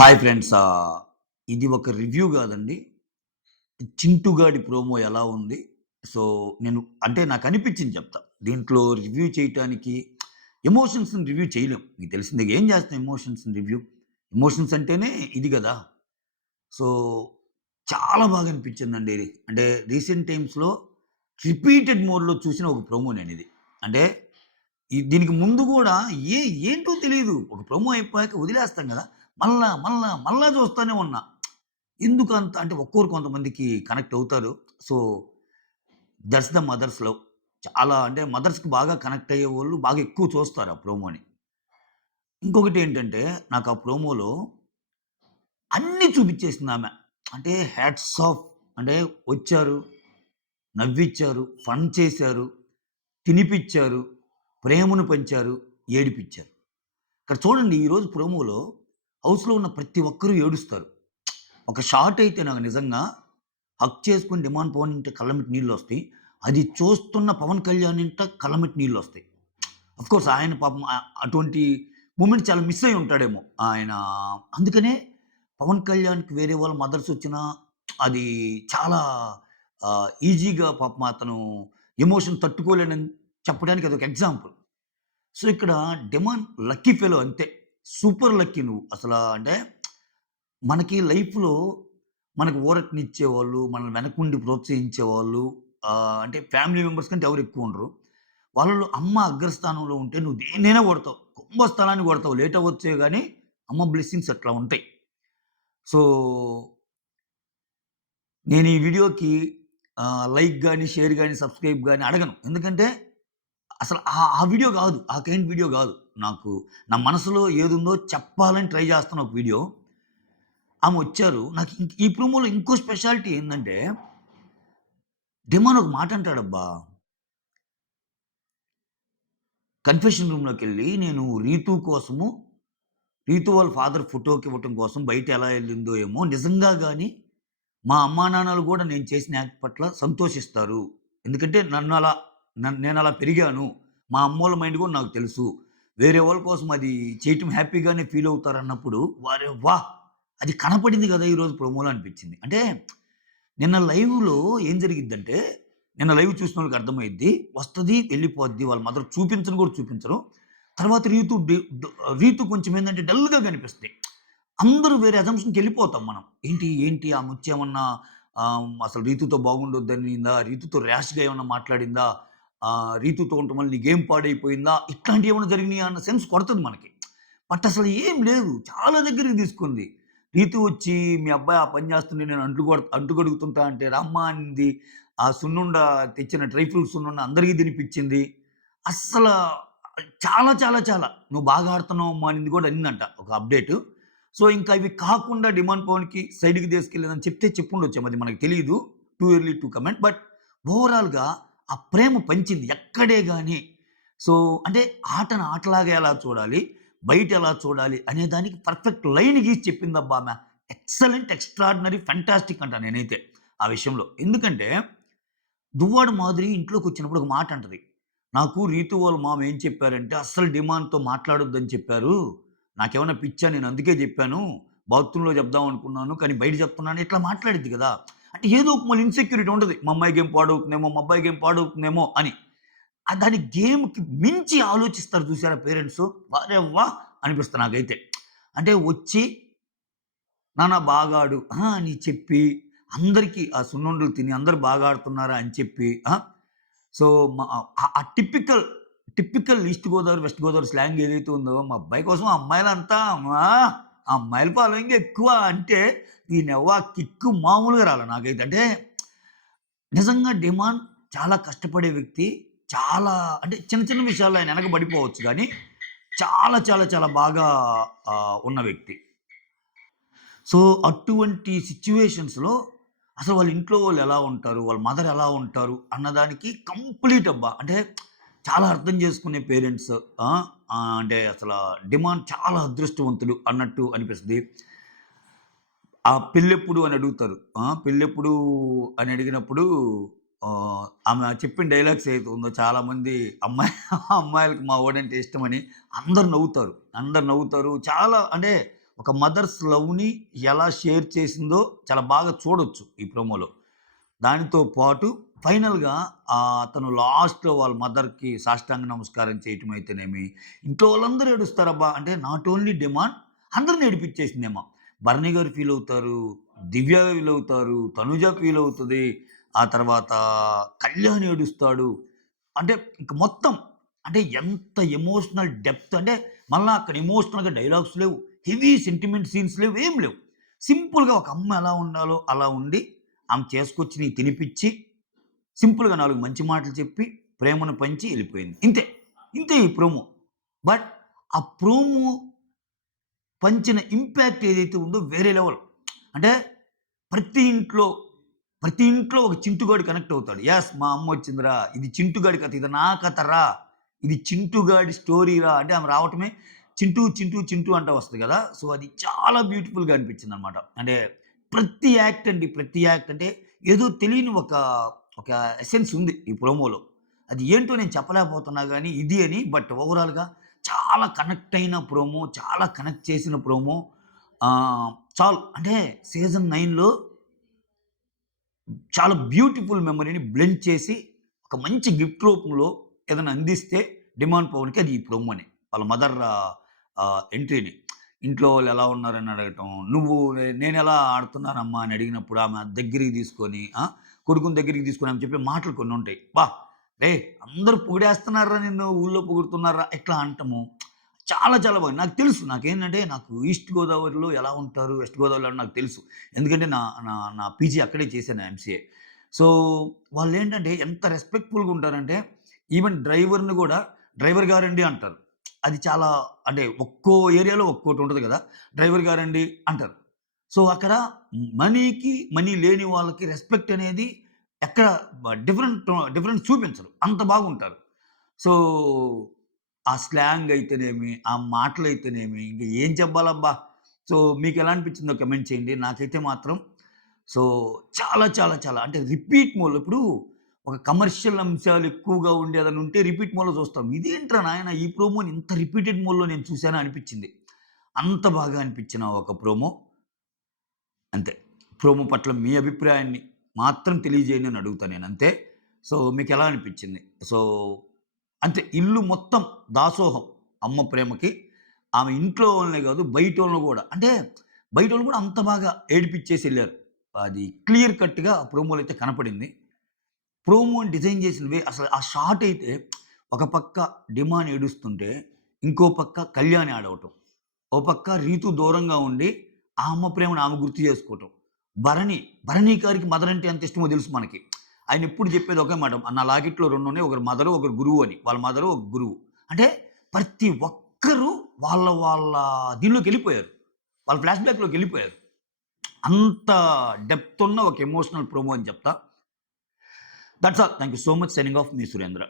Hi friends. ఇది ఒక review గాదండి. 'చింటు గాడి' ప్రోమో ఎలా ఉంది? సో, నేను అంటే నాకనిపించింది చెప్తా. దీంట్లో రివ్యూ చేయటానికి ఎమోషన్స్‌ని రివ్యూ చేయలేం. మీకు తెలిసిందే. ఏం చేస్తాం ఎమోషన్స్‌ని రివ్యూ? ఎమోషన్స్ అంటేనే ఇది గదా! సో, చాలా బాగా అనిపించిందండి ఇది. అంటే రీసెంట్ టైమ్స్‌లో రిపీటెడ్ మోడ్‌లో చూసిన ఒక ప్రోమో నేనిది. అంటే దీనికి ముందు గూడా ఏ ఏంటో తెలీదు. ఒక ప్రోమో అయిపోయాక వదిలేస్తాం గదా! మళ్ళా చూస్తానే ఉన్నా. ఎందుకంత అంటే ఒక్కోరు కొంతమందికి కనెక్ట్ అవుతారు. So, that's the mother's love. చాలా అంటే మదర్స్‌కి బాగా కనెక్ట్ అయ్యేవోళ్ళు బాగా ఎక్కువ చూస్తారు ఆ ప్రోమోని. ఇంకొకటేంటంటే నాకు ఆ ప్రోమోలో అన్నీ చూపిచ్చేసిందామె. అంటే హ్యాట్స్ ఆఫ్. అంటే వచ్చారు, నవ్విచ్చారు, ఫన్ చేశారు, తినిపిచ్చారు, ప్రేమను పంచారు, ఏడిపిచ్చారు. ఇక్కడ చూడండి ఈరోజు ప్రోమోలో హౌస్‌లో ఉన్న ప్రతి ఒక్కరు ఏడుస్తారు. ఒక షాట్ అయితే నాకు నిజంగా హగ్ చేసుకొని 'డిమాండ్ పవన్' ఇంట కళ్ళమ్మట నీళ్లొస్తాయి. అది చూస్తున్న 'పవన్ కళ్యాణ్' ఇంట కళ్ళమ్మట నీళ్లొస్తాయి. ఆఫ్‌కోర్స్ ఆయన పాపం అటువంటి మూమెంట్ చాలా మిస్ అయ్యి ఉంటాడేమో. ఆయన అందుకనే 'పవన్ కళ్యాణ్‌కి' వేరే వాళ్ళ మదర్స్ వచ్చినా అది చాలా ఈజీగా పాపం అతను ఎమోషన్ తట్టుకోలేనని చెప్పడానికి అదొక ఎగ్జాంపుల్. సో, ఇక్కడ 'డిమాండ్' లక్కీ ఫెలో అంతే. సూపర్ లక్కీ నువ్వు. అంటే మనకి లైఫ్‌లో మనకు ఊరటనిచ్చేవాళ్ళు, మనల్ని వెనకుండి ప్రోత్సహించేవాళ్ళు అంటే ఫ్యామిలీ మెంబర్స్ కంటే ఎవరు ఎక్కువుండరు. వాళ్ళలో అమ్మ అగ్రస్థానంలో ఉంటే నువ్వు దేన్నైనా కొడతావు. కుంభస్థలాన్ని కొడతావు. లేట్ అవ్వొచ్చే గానీ అమ్మ బ్లెస్సింగ్స్ అట్లా ఉంటాయి. సో, నేను ఈ వీడియోకి లైక్ గాని, షేర్ గాని, సబ్‌స్క్రైబ్ గాని అడగను. ఎందుకంటే అసలు ఆ వీడియో గాదు. ఆ కైండ్ వీడియో గాదు. నాకు నా మనసులో ఏదుందో చెప్పాలని ట్రై చేస్తున్న ఒక వీడియో. ఆమొచ్చారు. నాకు ఈ ప్రోమోలో ఇంకో స్పెషాలిటీ ఏందంటే, డిమాన్ ఒక మాట అంటాడబ్బా! కన్ఫెషన్ రూమ్‌లోకెళ్ళి నేను రీతు వాళ్ళ ఫాదర్ ఫోటోకి ఇవ్వటం కోసం బయట ఎలా ఎళ్ళిందో ఏమో! నిజంగా గాని మా అమ్మానాన్నలు గూడా నేను చేసిన యాక్ట్ పట్ల సంతోషిస్తారు. ఎందుకంటే నేనలా పెరిగాను. మా అమ్మోళ్ళ మైండ్ గూడా నాకు తెలుసు. వేరే వాళ్ళ కోసం అది చేయటం హ్యాపీగానే ఫీల్ అవుతారన్నప్పుడు వారె వాహ్! అది కనపడింది గదా! ఈరోజు ప్రోమోలో అనిపించింది. అంటే నిన్న లైవ్‌లో ఏం జరిగిద్దంటే, నిన్న లైవ్ చూసినోళ్ళకి అర్థమైద్ది. వస్తది, వెళ్ళిపోద్ది. వాళ్ళ మదర్ చూపించను కూడా చూపించరు. తర్వాత రీతు కొంచెం ఏందంటే డల్‌గా కనిపిస్తది. అందరూ వేరే అజంప్షన్‌కెళ్ళిపోతాం మనం. ఏంటి ఆమొచ్చేమన్నా అసలు రీతుతో బాగుండొద్దనిందా? రీతుతో ర్యాష్‌గా ఏమన్నా మాట్లాడిందా? రీతుతో ఉండటం వల్ల నీ గేమ్ పాడైపోయిందా? ఇట్లాంటియేమన్నా జరిగినాయా అన్న సెన్స్ కొడతది మనకి. బట్ అసలు ఏం లేదు. చాలా దగ్గరికి తీసుకుంది. రీతు వచ్చి మీ అబ్బాయి ఆ పని చేస్తుంటే నేను అంట్లు కడుగుతుంటా అంటే రమ్మా అనింది. ఆ సున్నుండ తెచ్చిన డ్రై ఫ్రూట్స్ సున్నుండ అందరికీ తినిపిచ్చింది. అస్సల చాలా నువ్వు బాగా ఆడుతున్నావు అమ్మా అనింది కూడా అనిందంట ఒక అప్డేటు. సో, ఇంకా ఇవి కాకుండా డిమాండ్ పవన్‌కి సైడ్‌కి తీసుకెళ్ళిందని చెప్తే చెప్పుండొచ్చేమో అది మనకు తెలీదు. Too early to comment. But ఓవరాల్‌గా ఆ ప్రేమ పంచింది. ఎక్కడే గాని సో, అంటే ఆటను ఆటలాగా ఎలా చూడాలి? బయట ఎలా చూడాలి? అనే దానికి పర్ఫెక్ట్ లైన్ గీసి చెప్పిందబ్బా ఆమె. ఎక్సలెంట్, ఎక్స్ట్రార్డినరీ, ఫెంటాస్టిక్ అంటా నేనైతే ఆ విషయంలో. ఎందుకంటే దువ్వాడ మాధురి ఇంట్లోకొచ్చినప్పుడు ఒక మాట అంటది. నాకు రీతు వాళ్ళ మామ ఏం చెప్పారంటే, "అస్సలు డిమాండ్‌తో మాట్లాడొద్దని చెప్పారు. నాకేమన్నా పిచ్చా? నేను అందుకే జెప్పాను. బాత్రూమ్‌లో చెప్దాం అనుకున్నాను. కానీ బయట చెప్తున్నాను." ఇట్లా మాట్లాడిద్ది గదా! అంటే ఏదో ఒక మళ్ళీ ఇన్‌సెక్యూరిటీ ఉంటది. మా అమ్మాయి గేమ్ పాడవుతుందేమో, మా అబ్బాయి గేమ్ పాడవుతుందేమో అని. దాని గేమ్‌కి మించి ఆలోచిస్తారు చూసారా పేరెంట్సు. వారె వాహ్! అనిపిస్తది నాకైతే. అంటే వచ్చి నాన్న బాగా ఆడు అని చెప్పి అందరికీ ఆ సున్నుండలు తిని అందరూ బాగా ఆడుతున్నారా అని చెప్పి సో, మా ఆ typical east Godavari, west Godavari slang ఏదైతే ఉందో మా అబ్బాయి కోసం అమ్మాయిలంతా ఆ అమ్మాయిల ఫాలోయింగ్ ఎక్కువ అంటే దీనెవ్వ కిక్కు మామూలుగా రాలా నాకైతే. అంటే నిజంగా డిమాండ్ చాలా కష్టపడే వ్యక్తి. చాలా అంటే చిన్న విషయాల్లో ఆయన వెనకబడిపోవచ్చు గానీ చాలా బాగా ఉన్న వ్యక్తి. సో, అటువంటి సిట్యుయేషన్స్‌లో అసలు వాళ్ళ ఇంట్లో వాళ్ళు ఎలా ఉంటారు? వాళ్ళ మదర్ ఎలా ఉంటారు? అన్నదానికి కంప్లీట్ అబ్బా! అంటే చాలా అర్థం చేసుకునే పేరెంట్స్ అంటే అసల డిమాండ్ చాలా అదృష్టవంతుడు అన్నట్టు అనిపిస్తది. ఆ పెళ్ళెప్పుడు అని అడుగుతారు. పెళ్ళెప్పుడు అని అడిగినప్పుడు ఆమె చెప్పిన డైలాగ్స్ ఏదైతే ఉందో చాలామంది అమ్మాయి అమ్మాయిలకి మా వోడంటే ఇష్టమని అందరూ నవ్వుతారు. అందరూ నవ్వుతారు. చాలా అంటే ఒక మదర్స్ లవ్‌ని ఎలా షేర్ చేసిందో చాలా బాగా చూడొచ్చు ఈ ప్రోమోలో. దానితో పాటు ఫైనల్‌గా తను లాస్ట్‌లో వాళ్ళ మదర్‌కి సాష్టాంగ నమస్కారం చేయటం అయితేనేమి, ఇంట్లో వాళ్ళందరూ ఏడుస్తారబ్బా! అంటే నాట్ ఓన్లీ డిమాండ్ అందరిని ఏడిపించేసిందేమో. భరణి గారు ఫీల్ అవుతారు, దివ్య ఫీల్ అవుతారు, తనుజ ఫీల్ అవుతది. ఆ తర్వాత కళ్యాణ్ ఏడుస్తాడు. అంటే ఇంక మొత్తం అంటే ఎంత ఎమోషనల్ డెప్త్ అంటే మళ్ళా అక్కడ ఎమోషనల్‌గా డైలాగ్స్ లేవు. హెవీ సెంటిమెంట్ సీన్స్ లేవు. ఏం లేవు. సింపుల్‌గా ఒక అమ్మ ఎలా ఉండాలో అలా ఉండి ఆమె చేసుకొచ్చి నీకు తినిపిచ్చి, సింపుల్‌గా 4 మంచి మాటలు చెప్పి, ప్రేమను పంచి ఎళ్ళిపోయింది. ఇంతే. ఇంతే ఈ ప్రోమో. బట్ ఆ ప్రోమో పంచిన ఇంపాక్ట్ ఏదైతే ఉందో వేరే లెవెల్. అంటే ప్రతి ఇంట్లో, ప్రతి ఇంట్లో ఒక చింటుగాడు కనెక్ట్ అవుతాడు. యెస్! మా అమ్మొచ్చిందిరా! ఇది చింటుగాడి కథ. ఇది నా కథరా! ఇది చింటుగాడి స్టోరీరా! అంటే ఆమె రావటమే చింటూ, చింటూ, చింటూ అంటా వస్తది గదా! సో, అది చాలా బ్యూటిఫుల్‌గా అనిపించిందనమాట. అంటే ప్రతి యాక్ట్ అండి. ప్రతి యాక్ట్ అంటే ఏదో తెలియని ఒక ఎసెన్స్ ఉంది ఈ ప్రోమోలో. అది ఏంటో నేను చెప్పలేకపోతున్నా గానీ ఇది అని. బట్ ఓవరాల్‌గా చాలా కనెక్ట్ అయిన ప్రోమో. చాలా కనెక్ట్ చేసిన ప్రోమో. చాలు అంటే సీజన్ 9లో చాలా బ్యూటిఫుల్ మెమరీని బ్లెండ్ చేసి, ఒక మంచి గిఫ్ట్ రూపంలో ఏదైనా అందిస్తే 'డిమాండ్ పవన్‌కి' అది ఈ ప్రోమోనే. వాళ్ళ మదర్ ఎంట్రీని. ఇంట్లో వాళ్ళు ఎలా ఉన్నారని అడగటం. "నువ్వు నేనెలా ఆడుతున్నానమ్మా" అని అడిగినప్పుడు ఆమె దగ్గరికి తీసుకొని కొడుకుని దగ్గరికి తీసుకొని ఆమె చెప్పే మాటలు కొన్నుంటాయి. రేయ్! అందరూ పొగిడేస్తున్నార్రా నిన్ను, ఊళ్ళో పొగుడుతున్నార్రా ఇట్లా అంటము. చాలా చాలా బాగుంది. నాకు తెలుసు. నాకేంటంటే నాకు ఈస్ట్ గోదావరిలో ఎలా ఉంటారు, వెస్ట్ గోదావరిలో నాకు తెలుసు. ఎందుకంటే నా నా నా పీజీ అక్కడే చేశాను ఎంసీఏ. సో, వాళ్ళేంటంటే ఎంత రెస్పెక్ట్‌ఫుల్‌గా ఉంటారంటే ఈవెన్ డ్రైవర్‌ని గూడా డ్రైవర్ గారండి అంటారు. అది చాలా అంటే ఒక్కో ఏరియాలో ఒక్కోటి ఉంటది గదా! డ్రైవర్ గారండి అంటారు. సో, అక్కడ మనీ లేని వాళ్ళకి రెస్పెక్ట్ అనేది ఎక్కడ డిఫరెన్స్ చూపించరు. అంత బాగుంటారు. సో, ఆ స్లాంగ్ అయితేనేమి, ఆ మాటలైతేనేమి ఇంక ఏం చెప్పాలబ్బా! సో, మీకెలా అనిపించిందో కామెంట్ చేయండి. నాకైతే మాత్రం సో, చాలా చాలా చాలా అంటే రిపీట్ మోడ్‌లో ఇప్పుడు ఒక కమర్షియల్ అంశాలు ఎక్కువగా ఉండి ఏదైనా ఉంటే రిపీట్ మోడ్‌లో చూస్తాం. ఇదేంట్రా నాయన ఈ ప్రోమోని ఇంత రిపీటెడ్ మోడ్‌లో నేను చూసానా అనిపించింది. అంత బాగా అనిపించిన ఒక ప్రోమో. అంతే. ప్రోమో పట్ల మీ అభిప్రాయాన్ని మాత్రం తెలియజేయండి అని అడుగుతా నేను అంతే. సో, మీకెలా అనిపించింది? సో, అంతే ఇల్లు మొత్తం దాసోహం అమ్మ ప్రేమకి. ఆమె ఇంట్లో వాళ్ళనే కాదు బయటోళ్ళని గూడా. అంటే బయటోళ్ళు గూడా అంత బాగా ఏడిపిచ్చేసెళ్లారు. అది క్లియర్ కట్‌గా ఆ ప్రోమోలో అయితే కనపడింది. ప్రోమోని డిజైన్ చేసిన అసలు ఆ షాట్ అయితే ఒక పక్క డిమాన్ ఏడుస్తుంటే, ఇంకో పక్క కళ్యాణి ఏడవటం. ఓ పక్క రీతు దూరంగా ఉండి, ఆ అమ్మ ప్రేమను ఆమె గుర్తు చేసుకోవటం. భరణి గారికి మదర్ అంటే ఎంత ఇష్టమో తెలుసు మనకి. ఆయన ఎప్పుడు చెప్పేది ఒకే మాట. నా లాకెట్‌లో 2 ఉన్నాయి. ఒకరు మదరు, ఒకరు గురువు అని. వాళ్ళ మదరు, ఒక గురువు. అంటే ప్రతి ఒక్కరు వాళ్ళ దీనిలోకెళ్ళిపోయారు. వాళ్ళ ఫ్లాష్ బ్యాక్‌లోకెళ్ళిపోయారు. అంత డెప్త్ ఉన్న ఒక ఎమోషనల్ ప్రోమో అని చెప్తా. That's all. Thank you so much. Signing off me Surendra.